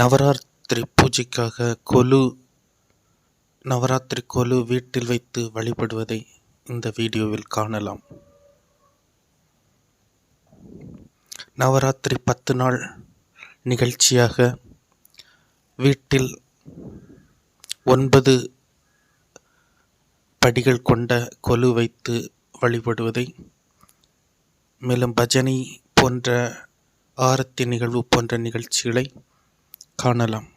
நவராத்திரி பூஜைக்காக நவராத்திரி கொலு வீட்டில் வைத்து வழிபடுவதை இந்த வீடியோவில் காணலாம். நவராத்திரி 10 நாள் நிகழ்ச்சியாக வீட்டில் 9 படிகள் கொண்ட கொலு வைத்து வழிபடுவதை, மேலும் பஜனை போன்ற ஆரத்தி நிகழ்வு போன்ற நிகழ்ச்சிகளை காணலாம்.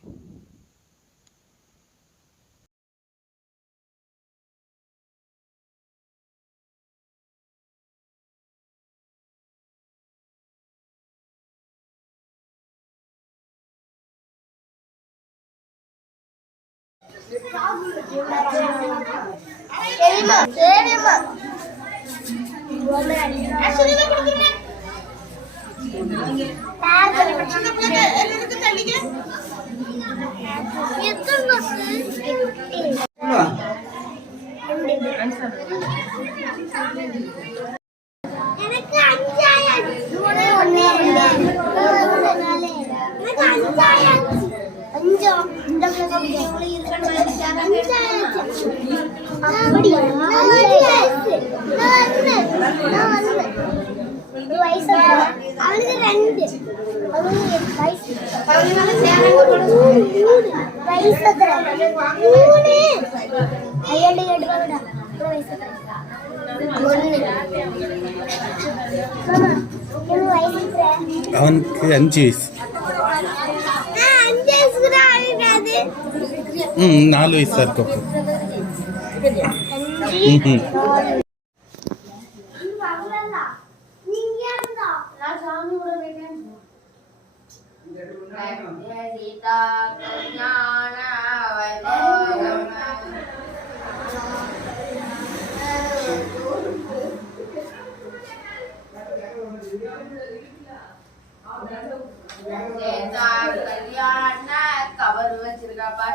அவனுக்கு 5 வயசு. 4 வயசா இருக்கும். கவர் வச்சிருக்காப்பா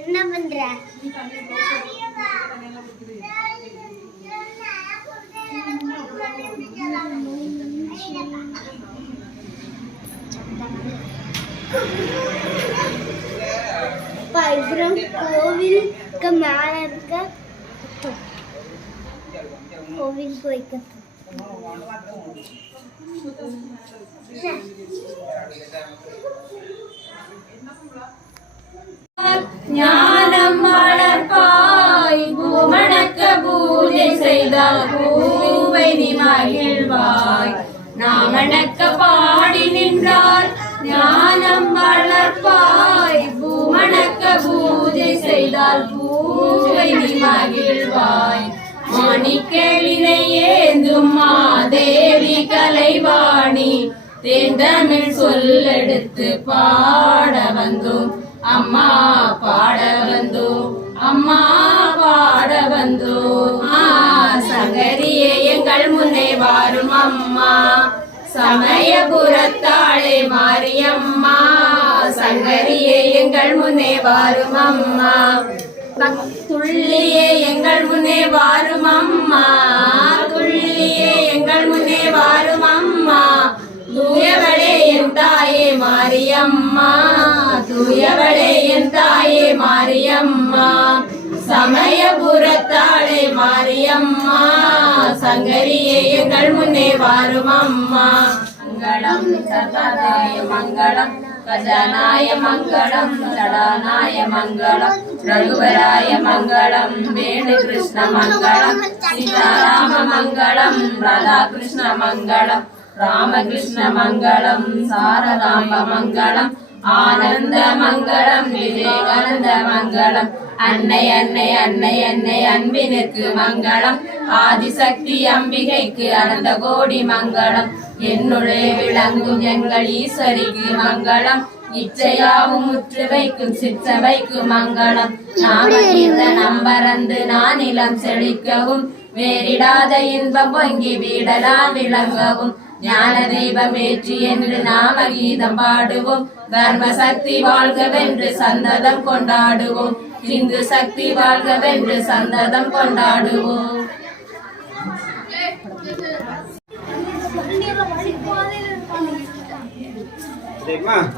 என்ன பண்ற? கோவிலுக்கு மேல இருக்க கோவிலுக்கு வைக்க ஞானம் வளர்ப்பாய், பூமணக்க பூஜை செய்தால் பூவை நீ மகிழ்வாய். நாமணக்க பாடி நின்றால் ஞானம் வளர்ப்பாய், பூமணக்க பூஜை செய்தால் பூவை நீ மகிழ்வாய். மாணிக்கவினை ஏந்தும் மாதேவி கலைவாணி, தேந்தமிழ் சொல்லெடுத்து பாட வந்தோம் அம்மா, பாட வந்தோம் அம்மா, பாட வந்தோம். சங்கரியே எங்கள் முன்னே வாரும் அம்மா, சமயபுரத்தாளே மாரியம்மா. சங்கரியே எங்கள் முன்னே வாரும் அம்மா, துள்ளியே எங்கள் முன்னே வாரும் அம்மா துள்ளியே எங்கள் முன்னே வாரும் அம்மா தூயவளே என் தாயே மாரியம்மா தூயவளே என் தாயே மாரியம்மா சமயபுரத்தாளே மாரியம்மா சங்கரியே எங்கள் முன்னே வாரும் அம்மா மங்களம் சர்வதாய மங்களம் கஜானாய மங்களம் சடானாய மங்களம் ரகுவராய மங்களம் வேணு கிருஷ்ண மங்களம் சீதாராம மங்களம் ராதா கிருஷ்ண மங்களம் ராமகிருஷ்ண மங்களம் சாரதாம்ப மங்களம் ஆனந்த மங்களம் விவேகானந்த மங்களம் அன்னை அன்னை அன்னை அன்னை அன்பினுக்கு மங்களம் ஆதிசக்தி அம்பிகைக்கு அனந்த கோடி மங்களம் என்னுள்ளே விளங்கும் எங்கள் ஈஸ்வரிக்கு மங்களம் இச்சையாவும் முற்று வைக்கும் சிற்றவைக்கு மங்களம் நாமகீர்த்தனம் பறந்து நானிலம் செழிக்கவும் வேறிடாத இன்பம் பொங்கி வீடலாம் விளங்கவும் ஞான தெய்வம் ஏற்றி என்று நாமகீதம் பாடுவோம் தர்ம சக்தி வாழ்கவென்று சந்ததம் கொண்டாடுவோம் இந்து சக்தி வாழ்கவென்று சந்ததம் கொண்டாடுவோம் Gimana?